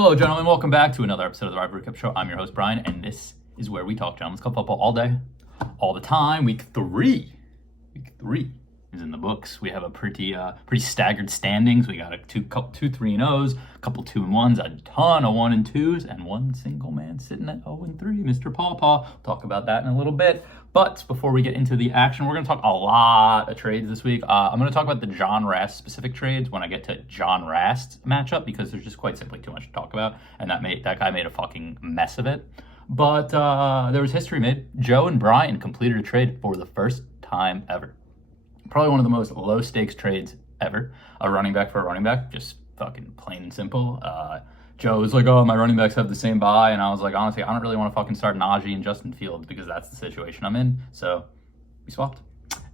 Hello, gentlemen. Welcome back to another episode of the Recap Show. I'm your host, Brian, and this is where we talk gentlemen's club football all day, all the time. Week three is in the books. We have a pretty staggered standings. We got a two 3-0s, a couple 2-1s, a ton of 1-2s, and one single man sitting at 0-3, Mr. Pawpaw. We'll talk about that in a little bit. But before we get into the action, we're going to talk a lot of trades this week. I'm going to talk about the John Rast specific trades when I get to John Rast's matchup, because there's just quite simply too much to talk about, and that guy made a fucking mess of it. But there was history made. Joe and Brian completed a trade for the first time ever. Probably one of the most low-stakes trades ever. A running back for a running back, just fucking plain and simple. Joe was like, oh, my running backs have the same bye. And I was like, honestly, I don't really want to fucking start Najee and Justin Fields because that's the situation I'm in. So we swapped.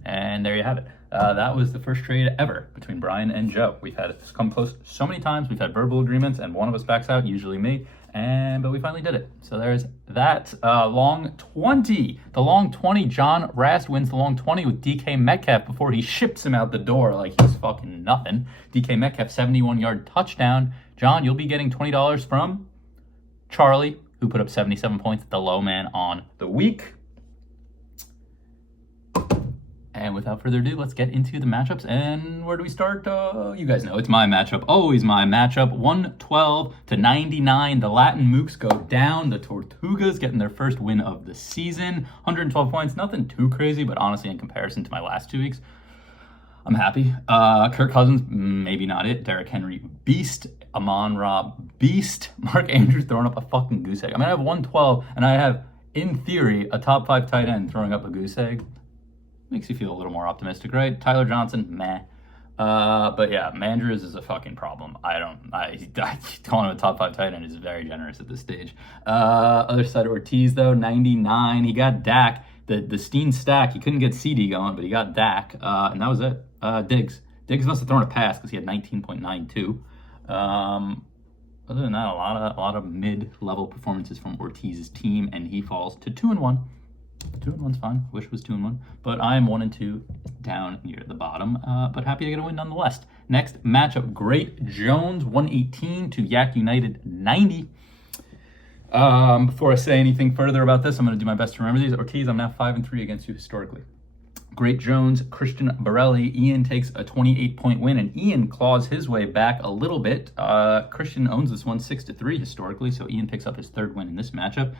And there you have it. That was the first trade ever between Brian and Joe. We've had it come close so many times. We've had verbal agreements, and one of us backs out, usually me. But we finally did it. So there's that. Long 20. The long 20. John Rast wins the long 20 with DK Metcalf before he ships him out the door like he's fucking nothing. DK Metcalf, 71-yard touchdown. John, you'll be getting $20 from Charlie, who put up 77 points, the low man on the week. And without further ado, let's get into the matchups. And where do we start? You guys know it's my matchup. Always my matchup. 112 to 99. The Latin Mooks go down. The Tortugas getting their first win of the season. 112 points. Nothing too crazy, but honestly, in comparison to my last 2 weeks, I'm happy. Kirk Cousins, maybe not it. Derrick Henry, beast. Amon-Ra, beast. Mark Andrews throwing up a fucking goose egg. I mean, I have 112, and I have, in theory, a top 5 tight end throwing up a goose egg. Makes you feel a little more optimistic, right? Tyler Johnson, meh. But yeah, Mandrews is a fucking problem. Calling him a top 5 tight end is very generous at this stage. Other side, Ortiz, though, 99. He got Dak. The Steen stack, he couldn't get CD going, but he got Dak. And that was it. Diggs must have thrown a pass because he had 19.92. Other than that, a lot of mid-level performances from Ortiz's team, and he falls to 2-1. 2-1's fine. Wish it was 2-1, but I am 1-2 down near the bottom. But happy to get a win nonetheless. Next matchup: Great Jones 118 to Yak United 90. Before I say anything further about this, I'm going to do my best to remember these. Ortiz, I'm now 5-3 against you historically. Great Jones, Christian Borelli. Ian takes a 28-point win, and Ian claws his way back a little bit. Christian owns this one 6-3 historically, so Ian picks up his third win in this matchup.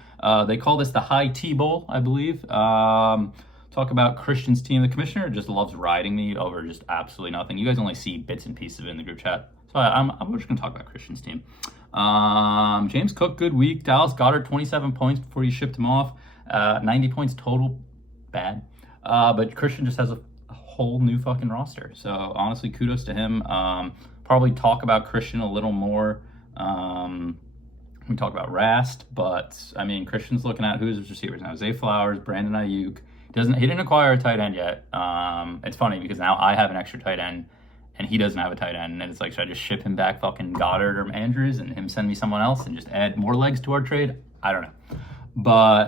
They call this the High Tea Bowl, I believe. Talk about Christian's team. The commissioner just loves riding me over just absolutely nothing. You guys only see bits and pieces of it in the group chat, so I'm just going to talk about Christian's team. James Cook, good week. Dallas Goedert, 27 points before you shipped him off. 90 points total, bad. But Christian just has a whole new fucking roster. So honestly, kudos to him. Probably talk about Christian a little more. We talk about Rast, but I mean, Christian's looking at who's his receivers now. Zay Flowers, Brandon Ayuk. He didn't acquire a tight end yet. It's funny because now I have an extra tight end and he doesn't have a tight end. And it's like, should I just ship him back fucking Goddard or Andrews and him send me someone else and just add more legs to our trade? I don't know.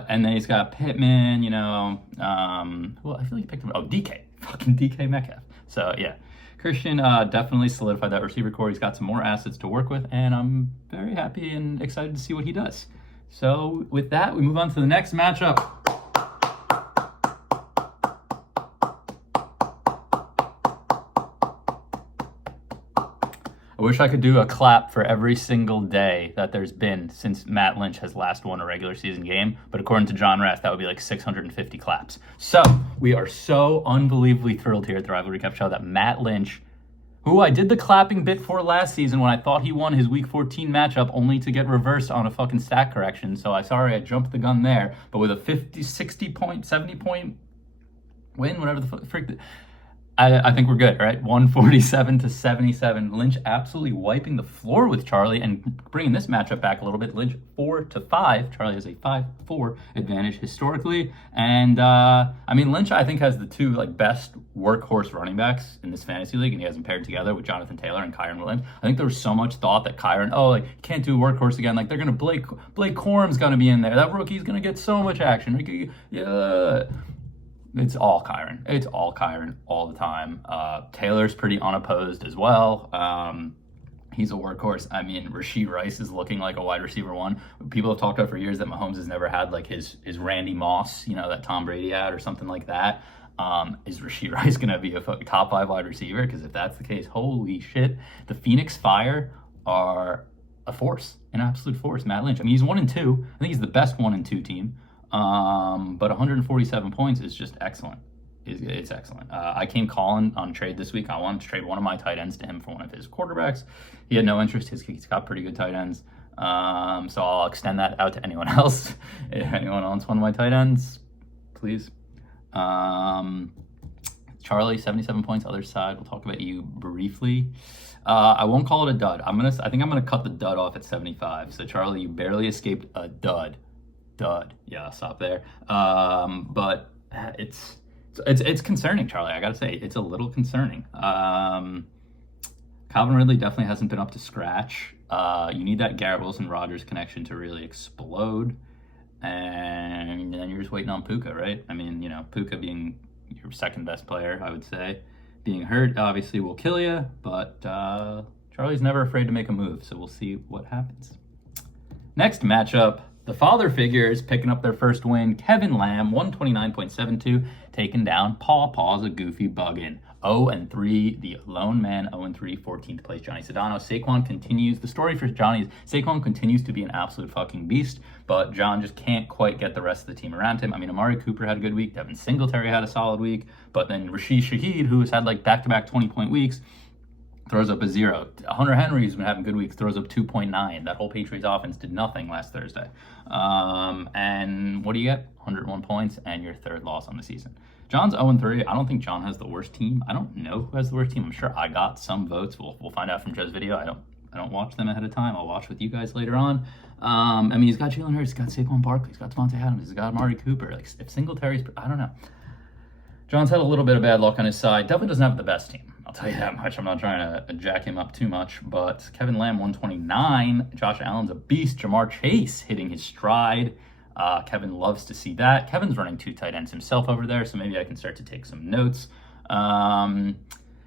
And then he's got Pittman, well, I feel like he picked him. Oh, DK Metcalf. So yeah, Christian definitely solidified that receiver core. He's got some more assets to work with, and I'm very happy and excited to see what he does. So with that, we move on to the next matchup. I wish I could do a clap for every single day that there's been since Matt Lynch has last won a regular season game, but according to John Rast, that would be like 650 claps. So we are so unbelievably thrilled here at the Rival Recap Show that Matt Lynch, who I did the clapping bit for last season when I thought he won his Week 14 matchup, only to get reversed on a fucking stat correction. So I jumped the gun there, but with a 50, 60 point, 70 point win, whatever the frick. I think we're good, right? 147 to 77. Lynch absolutely wiping the floor with Charlie and bringing this matchup back a little bit. Lynch 4-5. Charlie has a 5-4 advantage historically. And Lynch I think has the two best workhorse running backs in this fantasy league, and he has them paired together with Jonathan Taylor and Kyron Williams. I think there was so much thought that Kyron, can't do a workhorse again. They're gonna Blake Corum's gonna be in there. That rookie's gonna get so much action. Yeah. It's all Kyron. It's all Kyron all the time. Taylor's pretty unopposed as well. He's a workhorse. I mean, Rashee Rice is looking like a wide receiver one. People have talked about for years that Mahomes has never had like his Randy Moss, that Tom Brady had or something like that. Is Rashee Rice going to be a top 5 wide receiver? Because if that's the case, holy shit. The Phoenix Fire are a force, an absolute force. Matt Lynch. I mean, he's 1-2. I think he's the best 1-2 team. But 147 points is just excellent. It's excellent. I came calling on trade this week. I wanted to trade one of my tight ends to him for one of his quarterbacks. He had no interest. He's got pretty good tight ends. So I'll extend that out to anyone else. If anyone wants one of my tight ends, please. Charlie, 77 points, other side. We'll talk about you briefly. I won't call it a dud. I think I'm gonna cut the dud off at 75. So Charlie, you barely escaped a dud. Yeah, I'll stop there. But it's concerning, Charlie. I gotta say, it's a little concerning. Calvin Ridley definitely hasn't been up to scratch. You need that Garrett Wilson-Rodgers connection to really explode. And then you're just waiting on Puka, right? I mean, Puka being your second best player, I would say. Being hurt, obviously, will kill you, but Charlie's never afraid to make a move, so we'll see what happens. Next matchup, the father figures picking up their first win. Kevin Lamb, 129.72, taking down Paw's a goofy buggin'. 0-3, the lone man, 0-3, 14th place, Johnny Sedano. The story for Johnny is Saquon continues to be an absolute fucking beast, but John just can't quite get the rest of the team around him. I mean, Amari Cooper had a good week, Devin Singletary had a solid week, but then Rashid Shaheed, who's had like back-to-back 20-point weeks, throws up a 0. Hunter Henry's been having good weeks, throws up 2.9. That whole Patriots offense did nothing last Thursday. And what do you get? 101 points and your third loss on the season. John's 0-3. I don't think John has the worst team. I don't know who has the worst team. I'm sure I got some votes. We'll find out from Joe's video. I don't watch them ahead of time. I'll watch with you guys later on. I mean, he's got Jalen Hurts, he's got Saquon Barkley, he's got Devontae Adams, he's got Amari Cooper. Like, if Singletary's, I don't know. John's had a little bit of bad luck on his side. Definitely doesn't have the best team. I'll tell you that much. I'm not trying to jack him up too much, but Kevin Lamb, 129. Josh Allen's a beast. Jamar Chase hitting his stride. Kevin loves to see that. Kevin's running 2 tight ends himself over there, so maybe I can start to take some notes.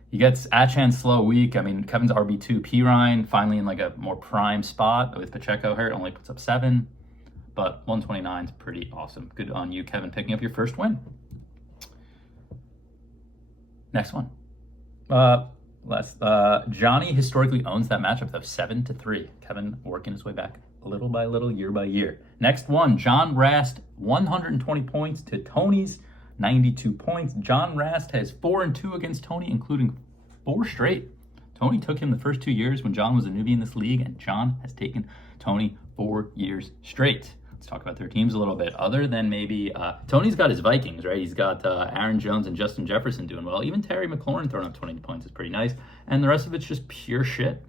He gets Achan slow week. I mean, Kevin's RB2 Pirine finally in like a more prime spot with Pacheco hurt, only puts up 7, but 129 is pretty awesome. Good on you, Kevin, picking up your first win. Next one. Johnny historically owns that matchup of 7-3. Kevin working his way back little by little, year by year. Next one, John Rast, 120 points to Tony's 92 points. John Rast has 4-2 against Tony, including 4 straight. Tony took him the first 2 years when John was a newbie in this league, and John has taken Tony 4 years straight. Let's talk about their teams a little bit. Other than maybe Tony's got his Vikings, right? He's got Aaron Jones and Justin Jefferson doing well. Even Terry McLaurin throwing up 20 points is pretty nice. And the rest of it's just pure shit.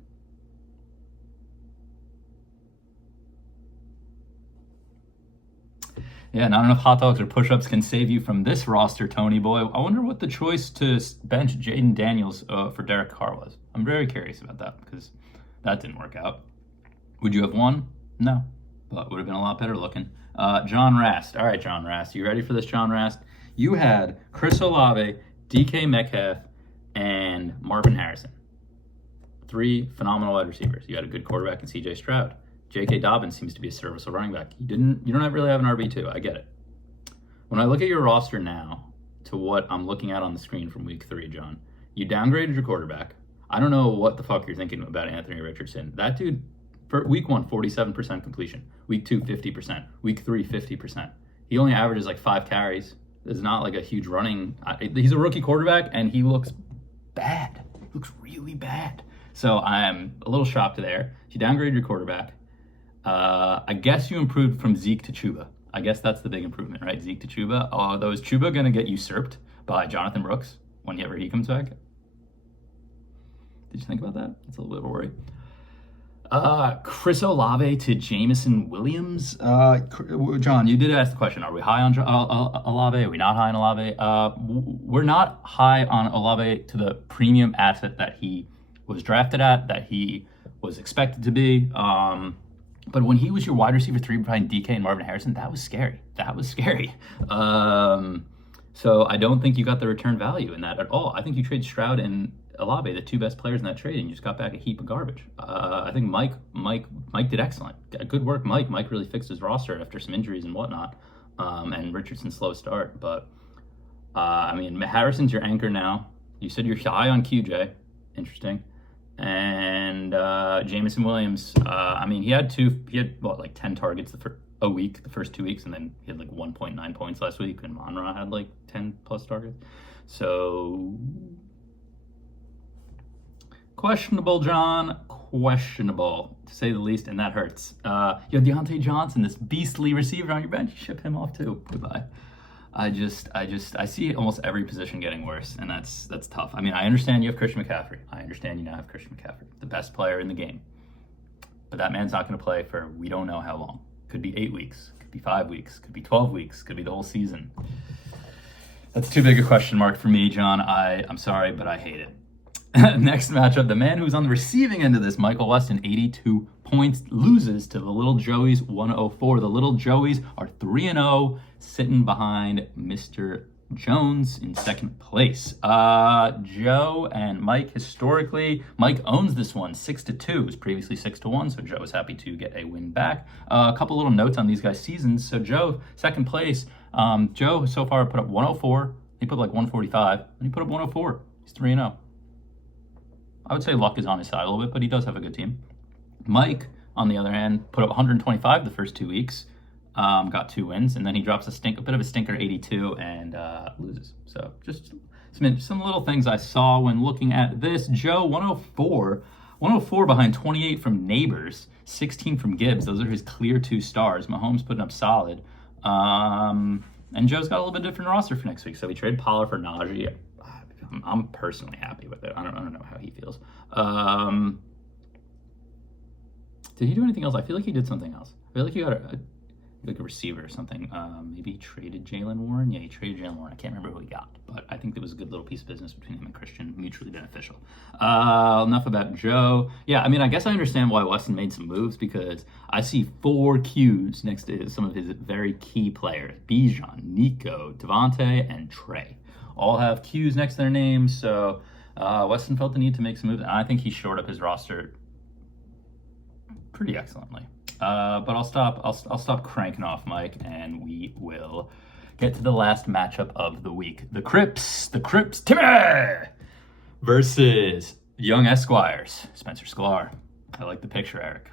Yeah, not enough hot dogs or push-ups can save you from this roster, Tony boy. I wonder what the choice to bench Jaden Daniels for Derek Carr was. I'm very curious about that because that didn't work out. Would you have won? No. But would have been a lot better looking. John Rast. All right, John Rast. You ready for this, John Rast? You had Chris Olave, DK Metcalf, and Marvin Harrison. 3 phenomenal wide receivers. You had a good quarterback in CJ Stroud. J.K. Dobbins seems to be a serviceable running back. You don't really have an RB2. I get it. When I look at your roster now to what I'm looking at on the screen from week 3, John, you downgraded your quarterback. I don't know what the fuck you're thinking about Anthony Richardson. That dude, for week 1, 47% completion. Week 2, 50%. Week 3, 50%. He only averages like 5 carries. It's not like a huge running. He's a rookie quarterback, and he looks bad. He looks really bad. So I'm a little shocked there. You downgraded your quarterback. I guess you improved from Zeke to Chuba. I guess that's the big improvement, right? Zeke to Chuba. Although is Chuba going to get usurped by Jonathan Brooks whenever he comes back? Did you think about that? That's a little bit of a worry. Chris Olave to Jameson Williams. John, you did ask the question. Are we high on Olave? Are we not high on Olave? We're not high on Olave to the premium asset that he was drafted at, that he was expected to be. But when he was your wide receiver 3 behind DK and Marvin Harrison, that was scary. So I don't think you got the return value in that at all. I think you trade Stroud and Olave, the two best players in that trade, and you just got back a heap of garbage. I think Mike did excellent. Good work, Mike. Mike really fixed his roster after some injuries and whatnot, and Richardson's slow start. But I mean, Harrison's your anchor now. You said you're high on QJ. Interesting. And Jameson Williams, I mean, he had what, like 10 targets a week the first 2 weeks, and then he had like 1.9 points last week, and Monra had like 10 plus targets. So questionable, John. Questionable, to say the least, and that hurts. You have Deontay Johnson, this beastly receiver on your bench. You ship him off too. Goodbye. I see almost every position getting worse, and that's tough. I mean, I understand you have Christian McCaffrey. I understand you now have Christian McCaffrey, the best player in the game. But that man's not going to play for we don't know how long. Could be 8 weeks, could be 5 weeks, could be 12 weeks, could be the whole season. That's too big a question mark for me, John. I'm sorry, but I hate it. Next matchup, the man who's on the receiving end of this, Michael Weston, 82 points, loses to the Little Joeys, 104. The Little Joeys are 3-0, sitting behind Mr. Jones in second place. Joe and Mike, historically, Mike owns this one 6-2. It was previously 6-1, so Joe was happy to get a win back. A couple little notes on these guys' seasons. So Joe, second place. Joe so far put up 104. He put up like 145, and he put up 104. He's 3-0. I would say luck is on his side a little bit, but he does have a good team. Mike, on the other hand, put up 125 the first 2 weeks, got 2 wins, and then he drops a bit of a stinker, 82, and loses. So just some little things I saw when looking at this. Joe, 104 behind 28 from Neighbors, 16 from Gibbs. Those are his clear 2 stars. Mahomes putting up solid. And Joe's got a little bit different roster for next week. So we traded Pollard for Najee. I'm personally happy with it. I don't know how he feels. Did he do anything else? I feel like he did something else. I feel like he got a receiver or something. Maybe he traded Jalen Warren. Yeah, he traded Jalen Warren. I can't remember who he got, but I think there was a good little piece of business between him and Christian, mutually beneficial. Enough about Joe. Yeah, I mean, I guess I understand why Weston made some moves, because I see 4 Qs next to some of his very key players: Bijan, Nico, Devontae, and Trey. All have Qs next to their names, so Weston felt the need to make some moves, and I think he shored up his roster pretty excellently. But I'll stop cranking off, Mike, and we will get to the last matchup of the week. The Crips, Timmy versus Young Esquires, Spencer Sklar. I like the picture, Eric.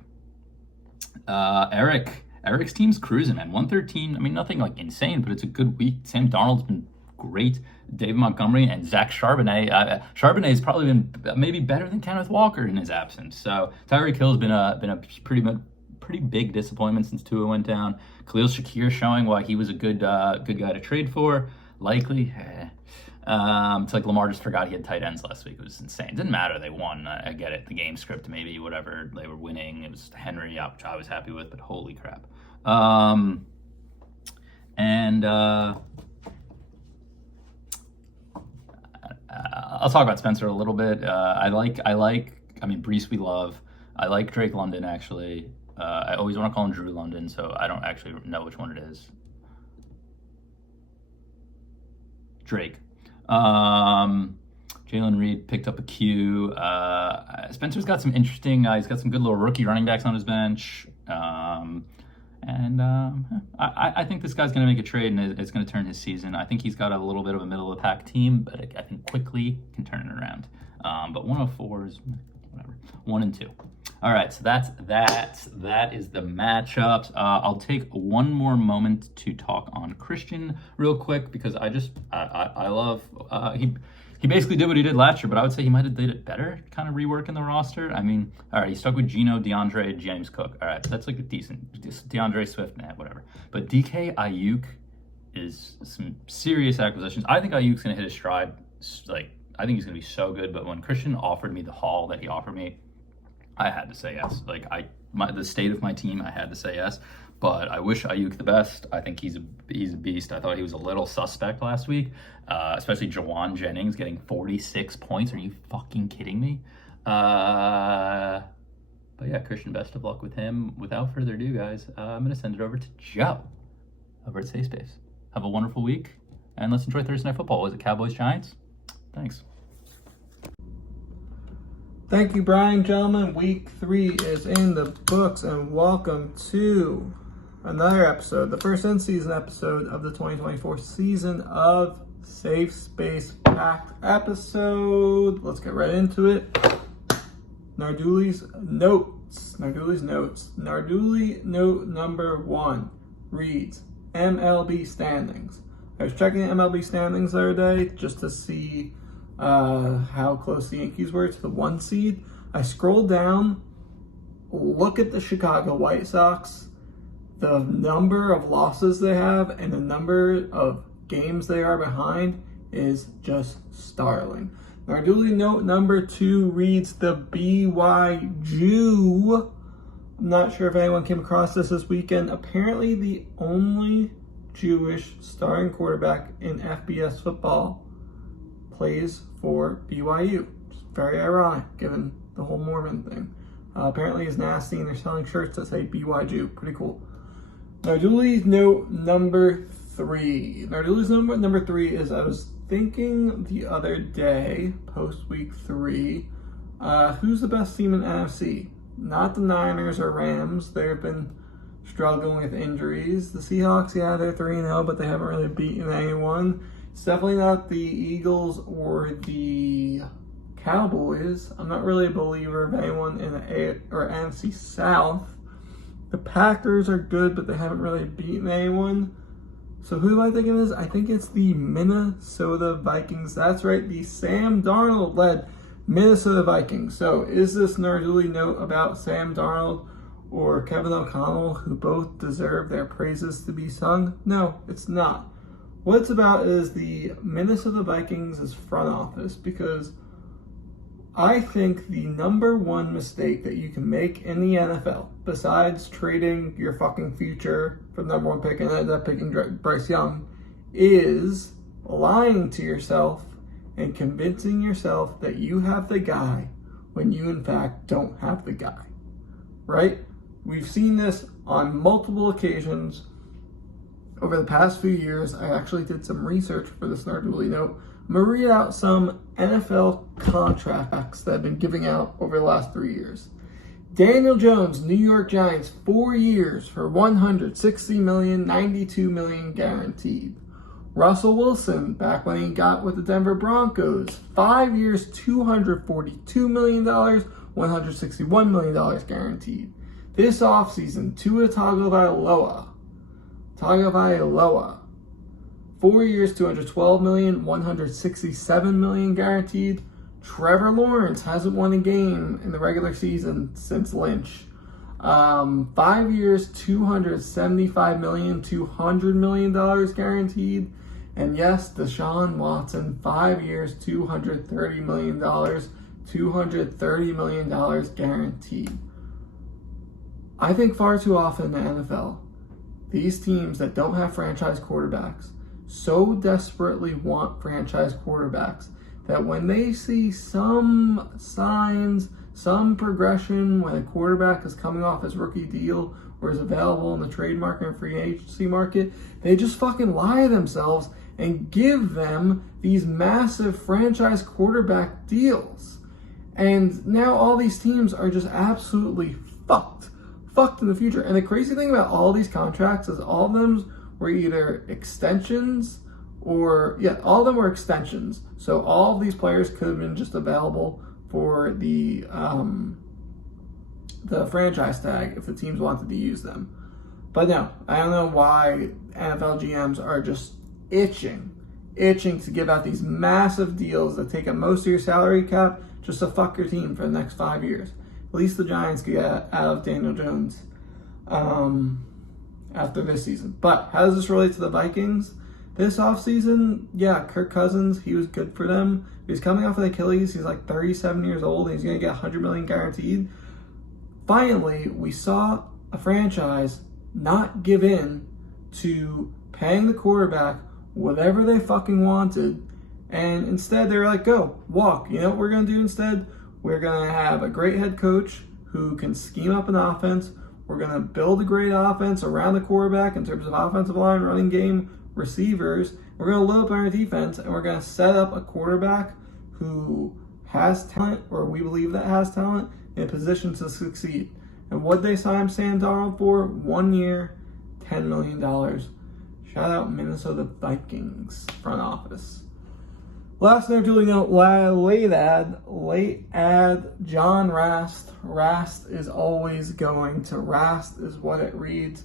Eric's team's cruising, man. 113. I mean, nothing like insane, but it's a good week. Sam Darnold's been great. David Montgomery and Zach Charbonnet. Charbonnet's probably been maybe better than Kenneth Walker in his absence. So Tyreek Hill's been a pretty big disappointment since Tua went down. Khalil Shakir showing why he was a good guy to trade for. Likely. It's like Lamar just forgot he had tight ends last week. It was insane. It didn't matter. They won. I get it. The game script, maybe, whatever. They were winning. It was Henry, which I was happy with, but holy crap. I'll talk about Spencer a little bit. I mean, Brees we love. I like Drake London, actually. I always want to call him Drew London, so I don't actually know which one it is. Drake. Jalen Reed picked up a Q. Spencer's got some interesting, he's got some good little rookie running backs on his bench. I think this guy's going to make a trade, and it's going to turn his season. I think he's got a little bit of a middle-of-the-pack team, but I think quickly can turn it around. But 104 is whatever. 1 and 2. All right, so that is the matchups. I'll take one more moment to talk on Christian real quick, because I love he basically did what he did last year, but I would say he might have did it better, kind of reworking the roster. I mean, all right, he stuck with Geno, DeAndre, James Cook. All right, that's like a decent DeAndre Swift, whatever. But DK Ayuk is some serious acquisitions. I think Ayuk's going to hit his stride. Like, I think he's going to be so good. But when Christian offered me the haul that he offered me, I had to say yes. Like, the state of my team, I had to say yes. But I wish Ayuk the best. I think he's a beast. I thought he was a little suspect last week, especially Jawan Jennings getting 46 points. Are you fucking kidding me? But yeah, Christian, best of luck with him. Without further ado, guys, I'm going to send it over to Joe over at Safe Space. Have a wonderful week, and let's enjoy Thursday Night Football. Was it Cowboys-Giants? Thanks. Thank you, Brian. Gentlemen, week 3 is in the books, and welcome to another episode, the first in-season episode of the 2024 season of Safe Space Packed episode. Let's get right into it. Nardulli's notes. Nardulli note number 1 reads, MLB standings. I was checking MLB standings the other day just to see how close the Yankees were to the 1 seed. I scrolled down, look at the Chicago White Sox, the number of losses they have and the number of games they are behind is just startling. Nardulli note number 2 reads, the BYU. I'm not sure if anyone came across this weekend. Apparently the only Jewish starting quarterback in FBS football plays for BYU. It's very ironic given the whole Mormon thing. Apparently he's nasty and they're selling shirts that say BYU. Pretty cool. Nardulli's note number 3. Nardulli's number 3 is, I was thinking the other day, post week 3, who's the best team in NFC? Not the Niners or Rams. They've been struggling with injuries. The Seahawks, yeah, they're 3-0, but they haven't really beaten anyone. It's definitely not the Eagles or the Cowboys. I'm not really a believer of anyone in the NFC South. The Packers are good, but they haven't really beaten anyone. So who do I think it is? I think it's the Minnesota Vikings. That's right, the Sam Darnold-led Minnesota Vikings. So is this Nardulli note about Sam Darnold or Kevin O'Connell, who both deserve their praises to be sung? No, it's not. What it's about is the Minnesota Vikings' front office, because I think the number 1 mistake that you can make in the NFL, besides trading your fucking future for the number 1 pick and end up picking Bryce Young, is lying to yourself and convincing yourself that you have the guy when you in fact don't have the guy, right? We've seen this on multiple occasions over the past few years. I actually did some research for this Nardulli note. I'm going to read out some NFL contracts that have been giving out over the last 3 years. Daniel Jones, New York Giants, 4 years for $160 million, $92 million guaranteed. Russell Wilson, back when he got with the Denver Broncos, 5 years, $242 million, $161 million guaranteed. This offseason, Tua Tagovailoa, 4 years, $212 million, $167 million guaranteed. Trevor Lawrence hasn't won a game in the regular season since Lynch. 5 years, $275 million, $200 million guaranteed. And yes, Deshaun Watson, 5 years, $230 million, $230 million guaranteed. I think far too often in the NFL, these teams that don't have franchise quarterbacks so desperately want franchise quarterbacks that when they see some signs, some progression, when a quarterback is coming off his rookie deal or is available in the trade market and free agency market, they just fucking lie to themselves and give them these massive franchise quarterback deals. And now all these teams are just absolutely fucked in the future. And the crazy thing about all these contracts is all of them were either extensions or, all of them were extensions. So all of these players could have been just available for the franchise tag if the teams wanted to use them. But no, I don't know why NFL GMs are just itching to give out these massive deals that take up most of your salary cap just to fuck your team for the next 5 years. At least the Giants get out of Daniel Jones after this season. But how does this relate to the Vikings? This offseason, Kirk Cousins, he was good for them. He's coming off of Achilles. He's like 37 years old, and he's going to get $100 million guaranteed. Finally, we saw a franchise not give in to paying the quarterback whatever they fucking wanted. And instead, they were like, go, walk. You know what we're going to do instead? We're going to have a great head coach who can scheme up an offense. We're going to build a great offense around the quarterback in terms of offensive line, running game, receivers. We're going to load up our defense, and we're going to set up a quarterback who has talent, or we believe that has talent, in a position to succeed. And what they signed Sam Darnold for? 1 year, $10 million. Shout out Minnesota Vikings front office. Last note, Julie note, late ad, John Rast. Rast is always going to Rast is what it reads.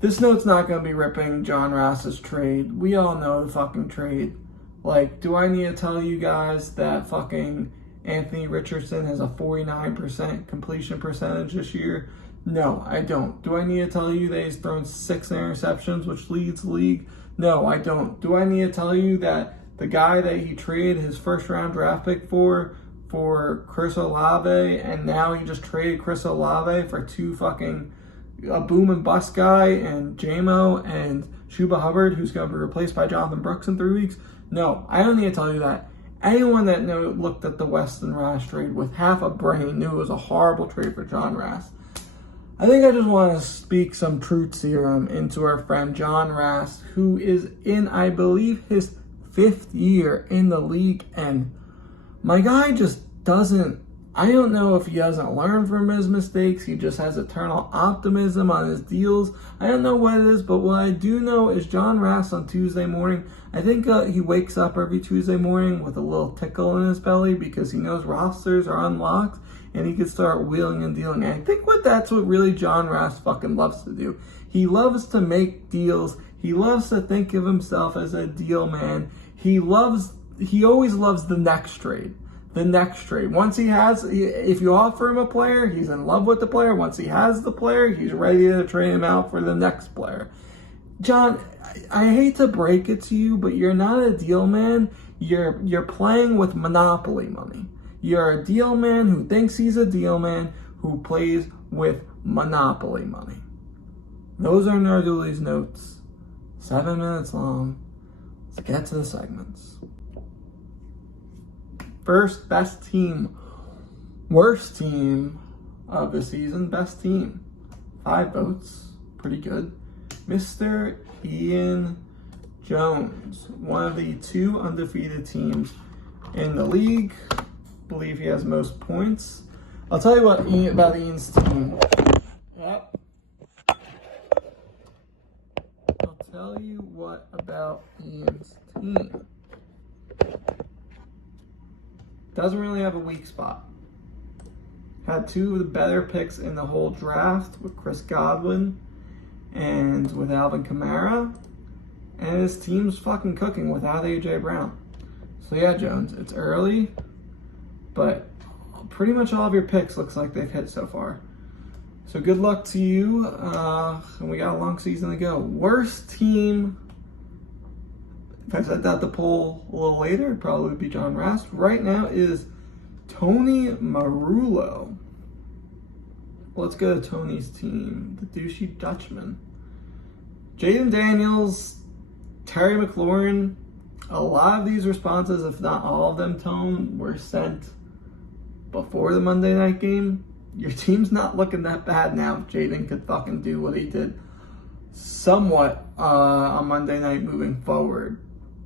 This note's not going to be ripping John Rast's trade. We all know the fucking trade. Like, do I need to tell you guys that fucking Anthony Richardson has a 49% completion percentage this year? No, I don't. Do I need to tell you that he's thrown 6 interceptions, which leads the league? No, I don't. Do I need to tell you that the guy that he traded his first-round draft pick for Chris Olave, and now he just traded Chris Olave for a boom and bust guy and JMO and Chuba Hubbard, who's going to be replaced by Jonathan Brooks in 3 weeks? No, I don't need to tell you that. Anyone that looked at the Weston Rast trade with half a brain knew it was a horrible trade for John Rast. I think I just want to speak some truth serum into our friend John Rast, who is in, I believe, his 5th year in the league, and my guy just doesn't, I don't know if he doesn't learn from his mistakes, he just has eternal optimism on his deals. I don't know what it is, but what I do know is John Rast on Tuesday morning, I think he wakes up every Tuesday morning with a little tickle in his belly because he knows rosters are unlocked and he can start wheeling and dealing. And I think that's what really John Rast fucking loves to do. He loves to make deals. He loves to think of himself as a deal man. He always loves the next trade. The next trade. If you offer him a player, he's in love with the player. Once he has the player, he's ready to trade him out for the next player. John, I hate to break it to you, but you're not a deal man. You're playing with monopoly money. You're a deal man who thinks he's a deal man who plays with monopoly money. Those are Narduli's notes. 7 minutes long. Let's get to the segments. First, best team. Worst team of the season. Best team. 5 votes. Pretty good. Mr. Ian Jones. One of the 2 undefeated teams in the league. I believe he has most points. I'll tell you what about Ian's team. Yep. I'll tell you what about Ian's team. Doesn't really have a weak spot. Had 2 of the better picks in the whole draft with Chris Godwin and with Alvin Kamara. And his team's fucking cooking without A.J. Brown. So yeah, Jones, it's early, but pretty much all of your picks looks like they've hit so far. So good luck to you, and we got a long season to go. Worst team, if I sent out the poll a little later, it'd probably be John Rast. Right now is Tony Marullo. Let's go to Tony's team, the douchey Dutchman. Jaden Daniels, Terry McLaurin. A lot of these responses, if not all of them, Tone, were sent before the Monday night game. Your team's not looking that bad now if Jaden could fucking do what he did somewhat on Monday night moving forward.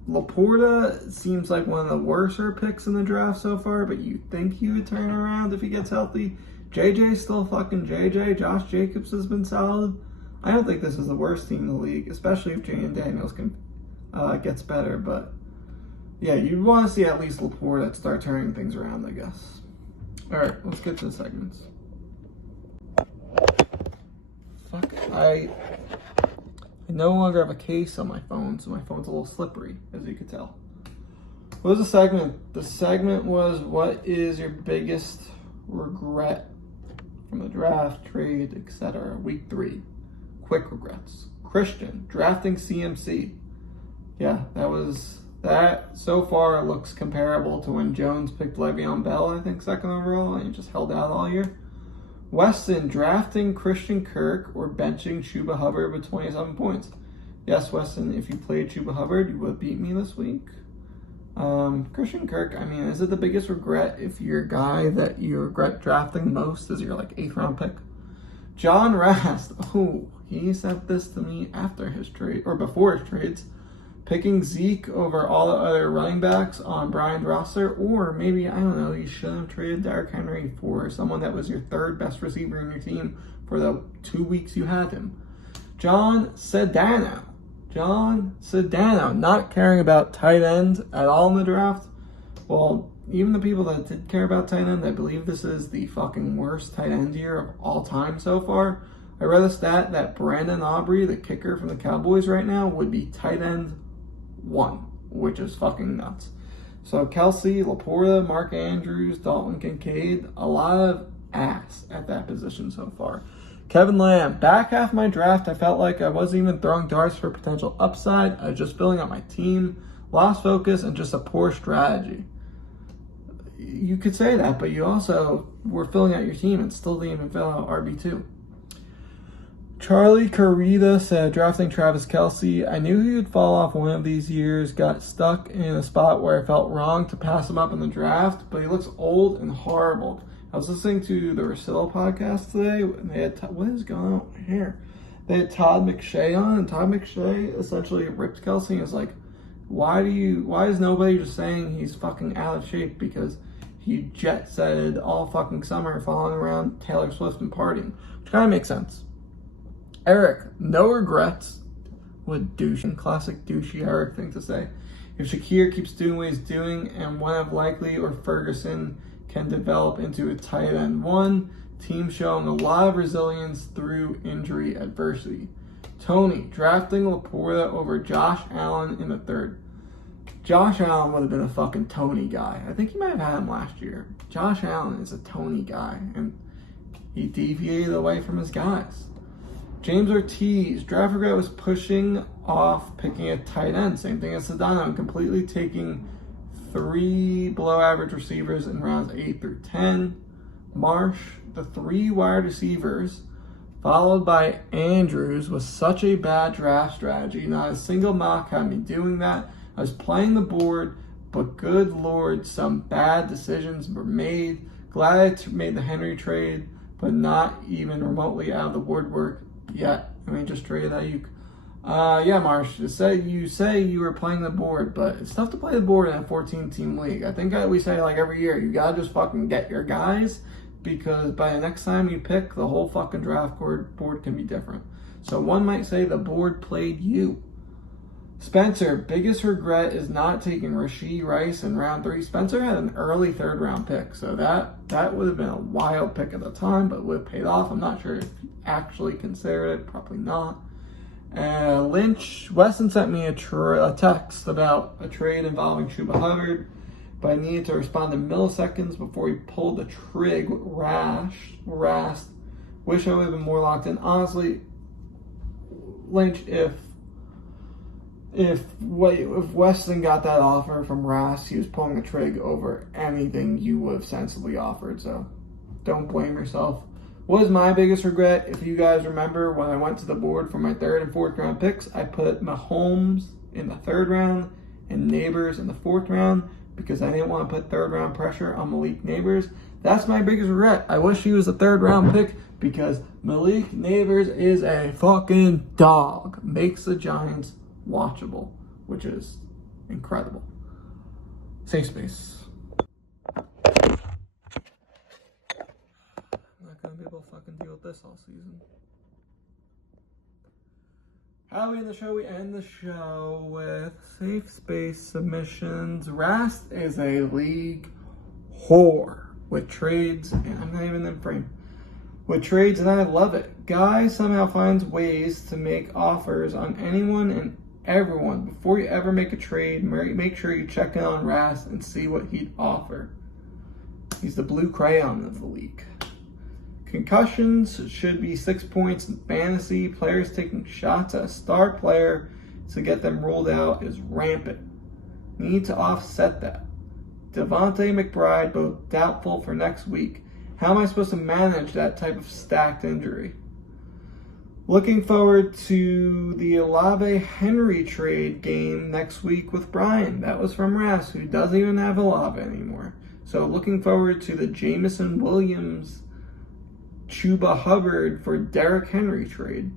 Laporta seems like one of the worser picks in the draft so far, but you think he would turn around if he gets healthy. JJ's still fucking JJ. Josh Jacobs has been solid. I don't think this is the worst team in the league, especially if Jaden Daniels gets better. But yeah, you'd want to see at least Laporta start turning things around, I guess. All right, let's get to the segments. Fuck, I no longer have a case on my phone, so my phone's a little slippery, as you could tell. What was the segment? The segment was, what is your biggest regret from the draft, trade, etc. Week 3. Quick regrets. Christian, drafting CMC. Yeah, that so far looks comparable to when Jones picked Le'Veon Bell, I think, 2nd overall, and he just held out all year. Weston, drafting Christian Kirk or benching Chuba Hubbard with 27 points. Yes, Weston, if you played Chuba Hubbard, you would have beat me this week. Christian Kirk, I mean, is it the biggest regret if your guy that you regret drafting most is your 8th round pick? John Rast, he sent this to me after his trade, or before his trades. picking Zeke over all the other running backs on Brian's roster, or maybe, I don't know, you should have traded Derrick Henry for someone that was your third best receiver in your team for the 2 weeks you had him. John Sedano, not caring about tight ends at all in the draft. Well, even the people that did care about tight end, I believe this is the fucking worst tight end year of all time so far. I read a stat that Brandon Aubrey, the kicker from the Cowboys right now, would be tight end 1, which is fucking nuts. So Kelsey, Laporta, Mark Andrews, Dalton Kincaid, a lot of ass at that position so far. Kevin Lamb, back half my draft, I felt like I wasn't even throwing darts for potential upside. I was just filling out my team, lost focus, and just a poor strategy. You could say that, but you also were filling out your team and still didn't even fill out RB2. Charlie Carita said, drafting Travis Kelce, I knew he would fall off one of these years, got stuck in a spot where I felt wrong to pass him up in the draft, but he looks old and horrible. I was listening to the Rosillo podcast today, and they had, what is going on with my hair? They had Todd McShay on, and Todd McShay essentially ripped Kelce and was like, why is nobody just saying he's fucking out of shape? Because he jet-setted all fucking summer following around Taylor Swift and partying, which kind of makes sense. Eric, no regrets. What douchey, classic douchey Eric thing to say. If Shakir keeps doing what he's doing, and one of Likely or Ferguson can develop into a tight end 1, team showing a lot of resilience through injury adversity. Tony, drafting Laporta over Josh Allen in the 3rd. Josh Allen would have been a fucking Tony guy. I think he might have had him last year. Josh Allen is a Tony guy, and he deviated away from his guys. James Ortiz, draft regret was pushing off picking a tight end. Same thing as Sedano, and completely taking 3 below average receivers in rounds 8 through 10. Marsh, the 3 wide receivers, followed by Andrews, was such a bad draft strategy. Not a single mock had me doing that. I was playing the board, but good lord, some bad decisions were made. Glad I made the Henry trade, but not even remotely out of the woodwork yet. I mean, just traded Ayuk. Yeah, Marsh, you say you were playing the board, but it's tough to play the board in a 14-team league. I think we say like every year, you gotta just fucking get your guys, because by the next time you pick, the whole fucking draft board can be different. So one might say the board played you. Spencer, biggest regret is not taking Rashee Rice in round 3. Spencer had an early 3rd round pick, so that would have been a wild pick at the time, but would have paid off. I'm not sure if he actually considered it, probably not. Lynch, Weston sent me a text about a trade involving Chuba Hubbard, but I needed to respond in milliseconds before he pulled the trig with Rast. Wish I would have been more locked in. Honestly, Lynch, if Weston got that offer from Rast, he was pulling the trig over anything you would have sensibly offered, so don't blame yourself. What is my biggest regret? If you guys remember, when I went to the board for my 3rd and 4th round picks, I put Mahomes in the 3rd round and Neighbors in the 4th round because I didn't want to put 3rd round pressure on Malik Neighbors. That's my biggest regret. I wish he was a 3rd round pick because Malik Neighbors is a fucking dog. Makes the Giants watchable, which is incredible. Safe space. I'm not gonna be able to fucking deal with this all season. How we end the show? We end the show with safe space submissions. Rast is a league whore with trades, and I'm not even in frame. With trades, and I love it. Guy somehow finds ways to make offers on anyone and everyone. Before you ever make a trade, make sure you check in on Rast and see what he'd offer. He's the blue crayon of the league. Concussions should be 6 points in fantasy. Players taking shots at a star player to get them ruled out is rampant. Need to offset that. Devontae McBride, both doubtful for next week. How am I supposed to manage that type of stacked injury? Looking forward to the Olave Henry trade game next week with Brian. That was from Rast, who doesn't even have Olave anymore. So looking forward to the Jameson Williams Chuba Hubbard for Derrick Henry trade.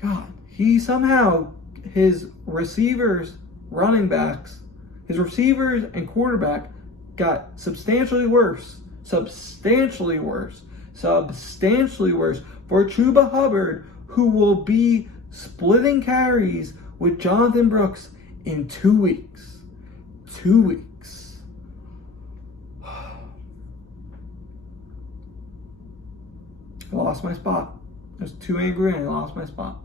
God, he somehow his receivers, running backs, his receivers and quarterback got substantially worse for Chuba Hubbard, who will be splitting carries with Jonathan Brooks in 2 weeks. 2 weeks. I lost my spot. I was too angry and I lost my spot.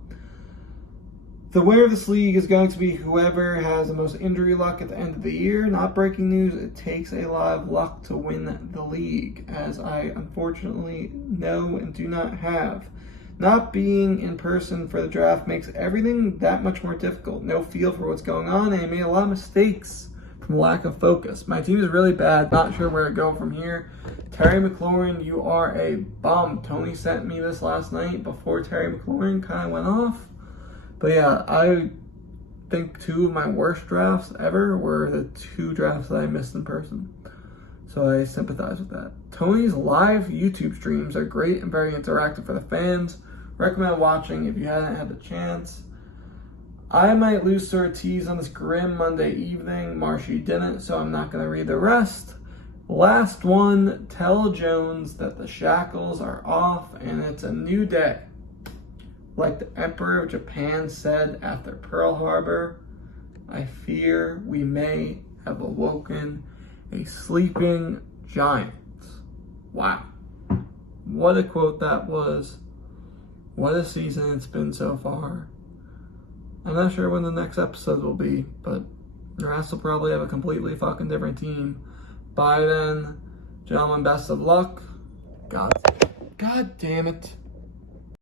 The winner of this league is going to be whoever has the most injury luck at the end of the year. Not breaking news, it takes a lot of luck to win the league, as I unfortunately know and do not have. Not being in person for the draft makes everything that much more difficult. No feel for what's going on, and I made a lot of mistakes from lack of focus. My team is really bad, not sure where to go from here. Terry McLaurin, you are a bum. Tony sent me this last night before Terry McLaurin kind of went off. But yeah, I think 2 of my worst drafts ever were the 2 drafts that I missed in person. So I sympathize with that. Tony's live YouTube streams are great and very interactive for the fans. Recommend watching if you haven't had the chance. I might lose to Ortiz on this grim Monday evening. Marshy didn't, so I'm not going to read the rest. Last one, tell Jones that the shackles are off and it's a new day. Like the Emperor of Japan said after Pearl Harbor, I fear we may have awoken a sleeping giant. Wow. What a quote that was. What a season it's been so far. I'm not sure when the next episode will be, but Rast will probably have a completely fucking different team by then. Gentlemen, best of luck. God damn it.